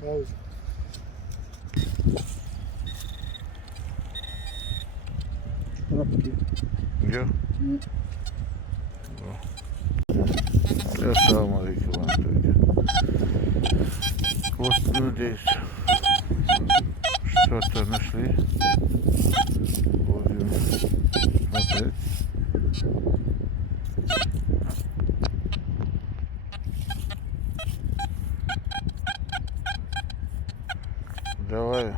Pausa. Gidiyor. Assalamualaikum warahmatullahi. Вот мы здесь что-то нашли. Будем смотреть. Давай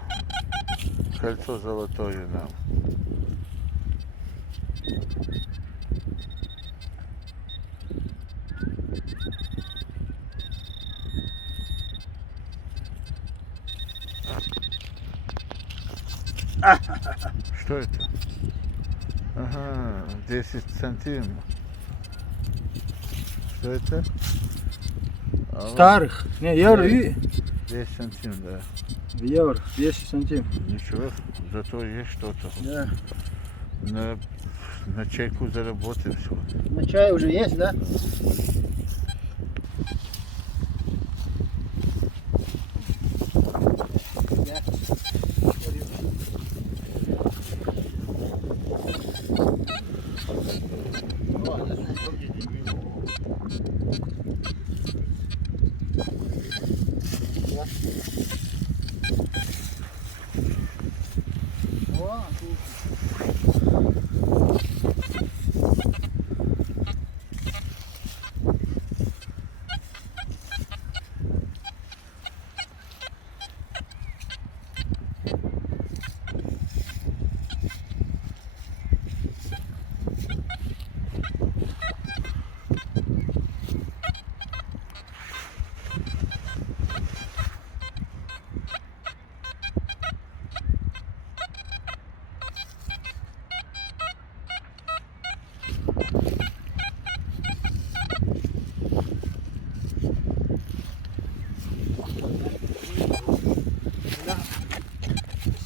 кольцо золотое нам. Что это? Ага, 10 сантим. Что это? Старых. Не, евро 10 сантим, да. евро, 10 сантим. Ничего, зато есть что-то. Да. На чайку заработаем все. На чай уже есть, да?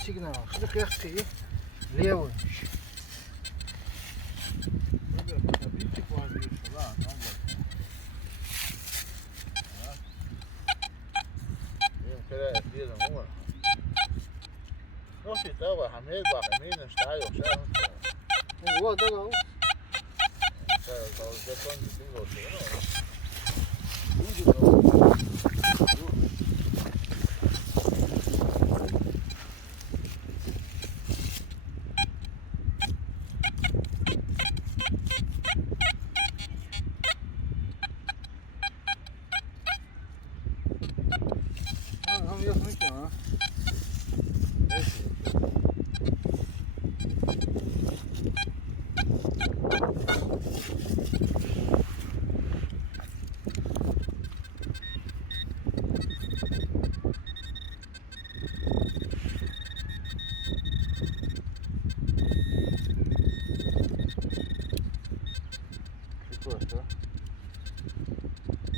Сигнал. Что ты левую. Вот, да, вот.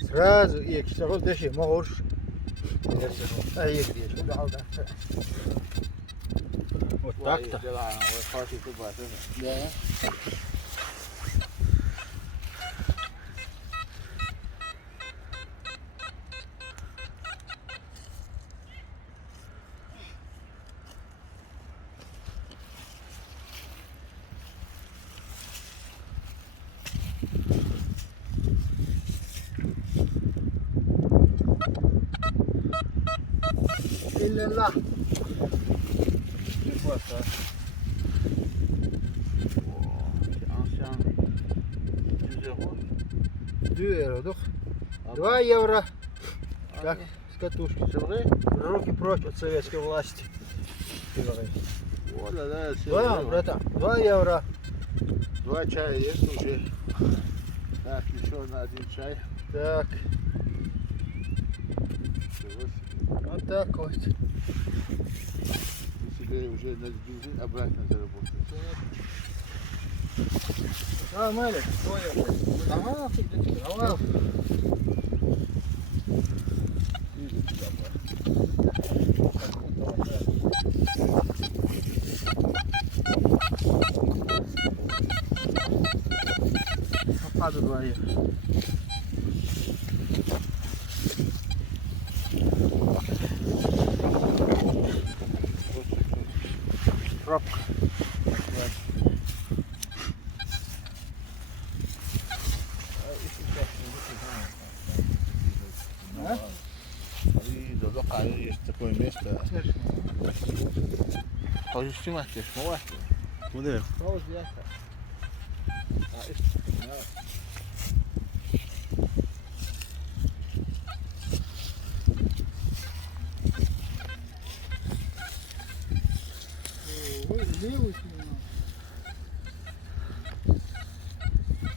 Сразу и что дальше можешь. А есть где? Вот так-то. Да. Là. C'est quoi ça? C'est ancien 2 euros. 2 евро, doch. 2 евро. Как с катушки. C'est vrai? Руки прочь от советской власти. Oh là là, c'est Да, vrai. братан, 2 евро. 2 чая есть уже. Так, еще на 1 чай. Так, Чего себе. вот так вот. Себе уже на бензин обратно заработать. А, Малик, понял. Ага, ага. Попаду 2 евро. Пробка. И до дока есть такое место. Хочешь снимать, ты снимать? Куди? Пауз яка. Ой, левый снимал.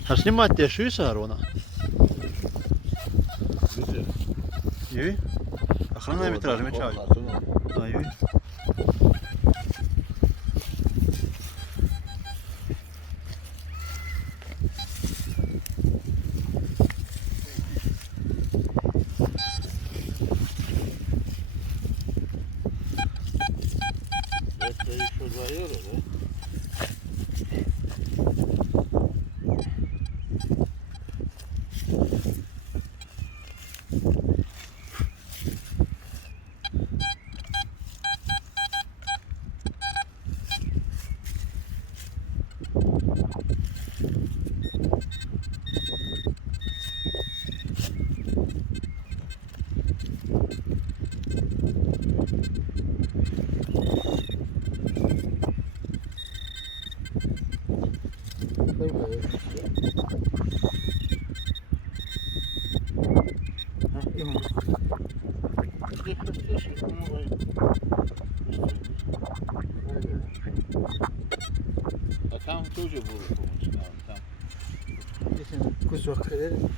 Här snimmaat швейцарона. Видишь? Юй. Хронометраж мечай. А, юй. Это еще 2 евро, да? Тихо, тихо, помогай. А там тоже было, по-моему, там. Если кусок хрена.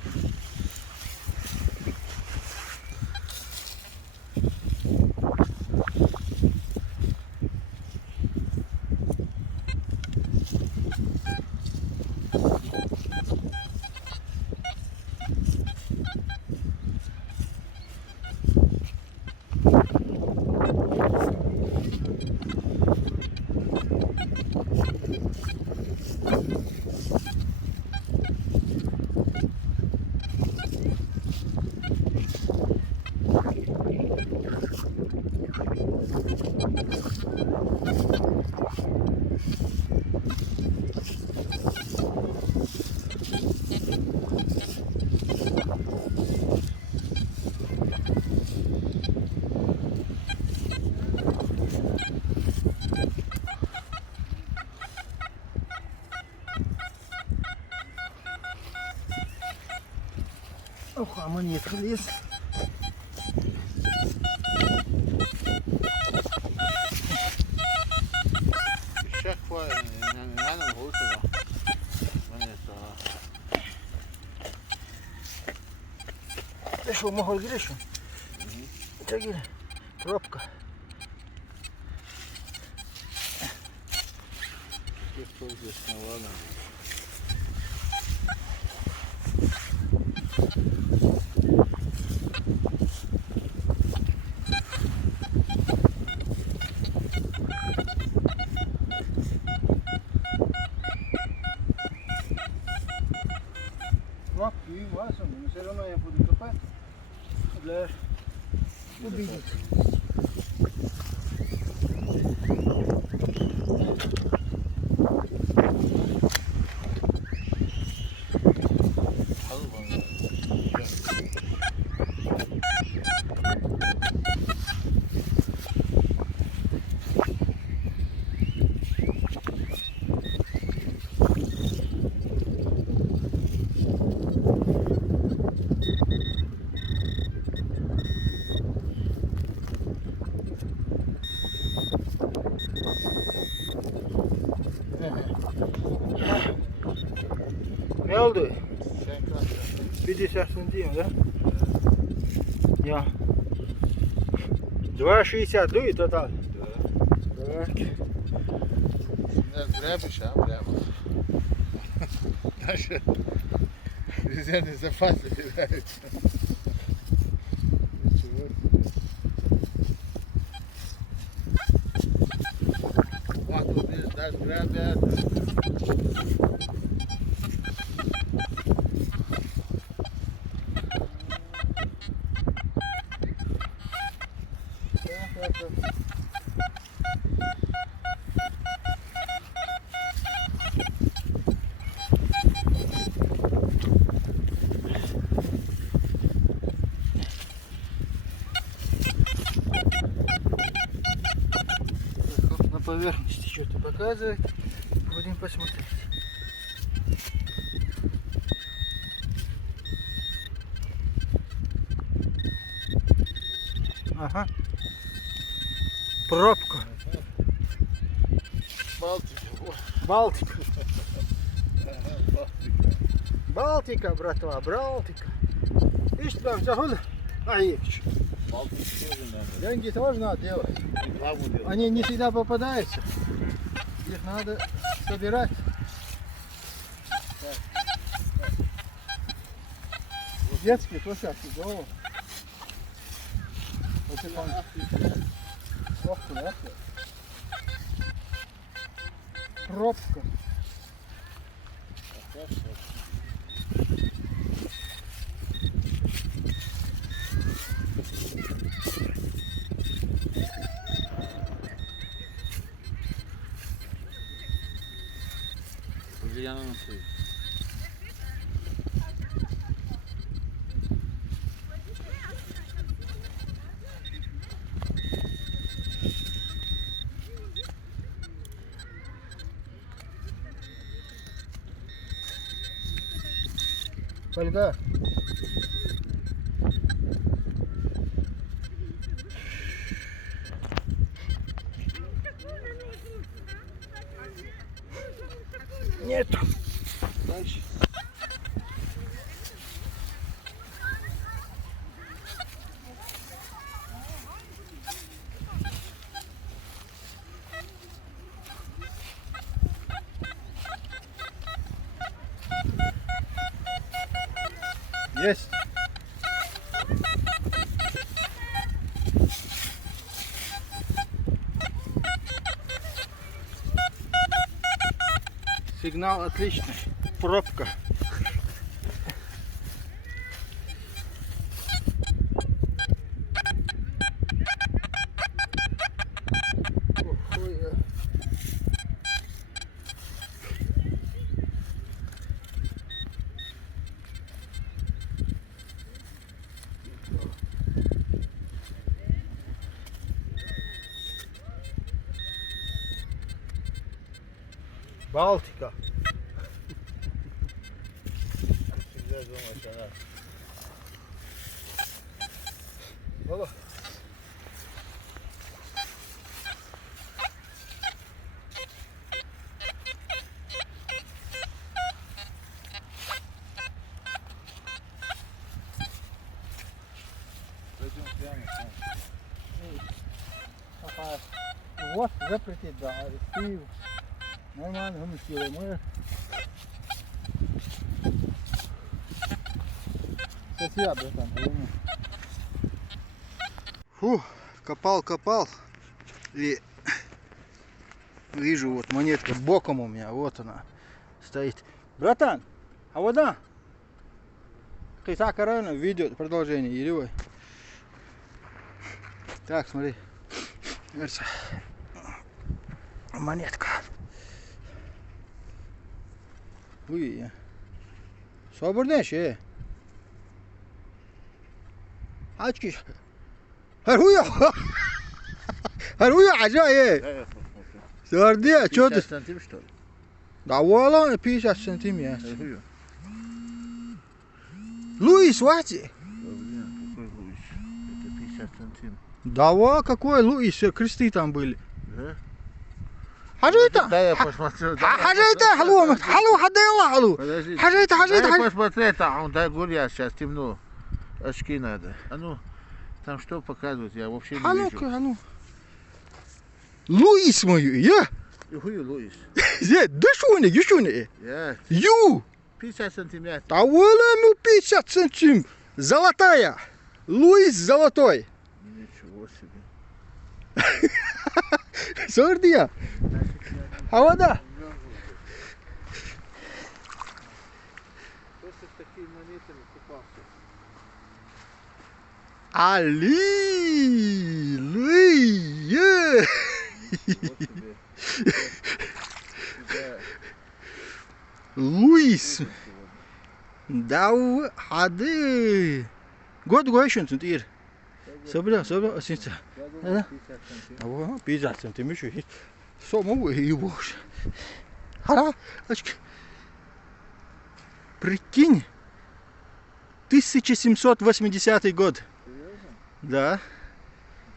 Ох, а монетка лез. Ще хватит, не надо гусего. Монета. Ты что, могу грешу? Чаги. Пробка. Что здесь навалено? Пробки и васом, но все равно я буду копать для убедить. Ne oldu? 50 сантиметров, да? Я. 2,60 дует тотал. Так. Не гребеш, а греба. Наши резервные запасы теряются. Ничего. Вот тут здесь наш гребет. поверхности что-то показывает. Будем посмотреть. Ага. Пробка. Балтика. Вот. Балтика. Ага, Балтика. Балтика, братва, Балтика. Ишь, там заходы. А, есть. Балтика тоже надо. Деньги тоже надо делать. Рекламу делать. Они не всегда попадаются. Их надо собирать. Детские площадки, да? Вот это он. Пробка, да? Пробка. Ульяна Анатольевна. Фольга. Нету. Дальше. Есть. Сигнал отличный. Пробка. Балтика. Всегда думаешь, она Алло. пойдем прямо там. Ага. Вот запретить, да. Ты нормально гумистили. Мы соседа там. Фу, копал и вижу вот монетка боком у меня, вот она стоит. Братан, а вода? Ты так рано видео продолжение или вы? Так, смотри. Монетка. Ui. Sabır şey. Aç ki. Haruya. Haruya acayip. Да, я посмотрю. Sordu ya, 50 çoğu. сантим, что ли? Да вала 50 сантим ya. Говорю. Луис, Вати. Блин, какой Луис? Это 50 сантим. Да, какой Луис, кресты там были. Да? Хажита. Да, я посмотрю. Хажита, халу, хадайла, халу. Подожди. Хажита, Дай посмотреть, там, дай гурья, сейчас темно. Очки надо. А ну, там что показывают, я вообще не Халу, вижу. халу. Луис мою, я. Хуй Луис. Я, да что не. Я Ю. 50 сантиметров. Да вон 50 сантим. Золотая. Луис золотой. Ничего себе. Sordu ya. Havada. Просто такие монеты купался. Ali. Lui. Вот тебе. Да. Luis. Dav hadi. God goyşun tuntir. Sabra, asınca. Я Да. думаю, 50 сантиметров. Ава, 50 сантим еще есть. Самого его же. Харачки. Прикинь. 1780 год. Серьезно? Да.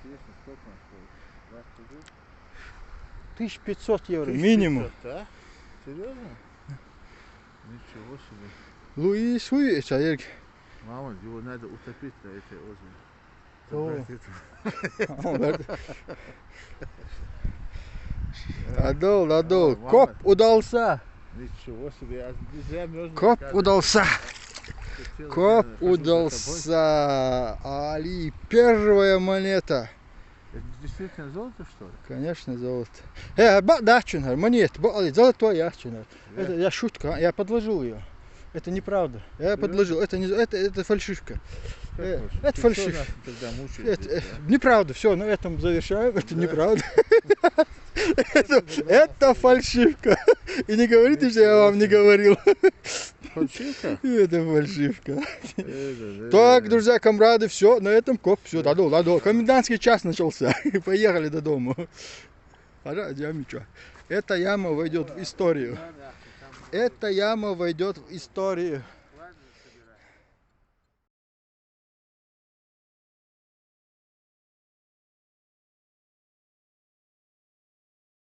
Интересно, сколько он стоит? 20 рублей? 1500 евро минимум. 1500, да? Серьезно? Ничего себе. Луис, Луис, а я... Мама, его надо утопить на этой озере. О. Забрать это. Надул. Мама. Коп удался. Ничего себе, а нельзя мерзнуть. Коп каждый удался. день. Коп Хожу за тобой. удался. Али, первая монета. Это действительно золото, что ли? Конечно, золото. Дачунар, монета, золотой ящинар. Это я шутка, я подложил ее. Это неправда. Я подложил. Это фальшивка. Это фальшивка. Тогда мучает. Это неправда. Все, на этом завершаю. Это неправда. Это фальшивка. И не говорите, что я вам не говорил. Фальшивка? Это фальшивка. Так, друзья, комрады, все, на этом коп. Все, дадул. Комендантский час начался. Поехали до дома. Эта яма войдет в историю. Эта яма войдет в историю.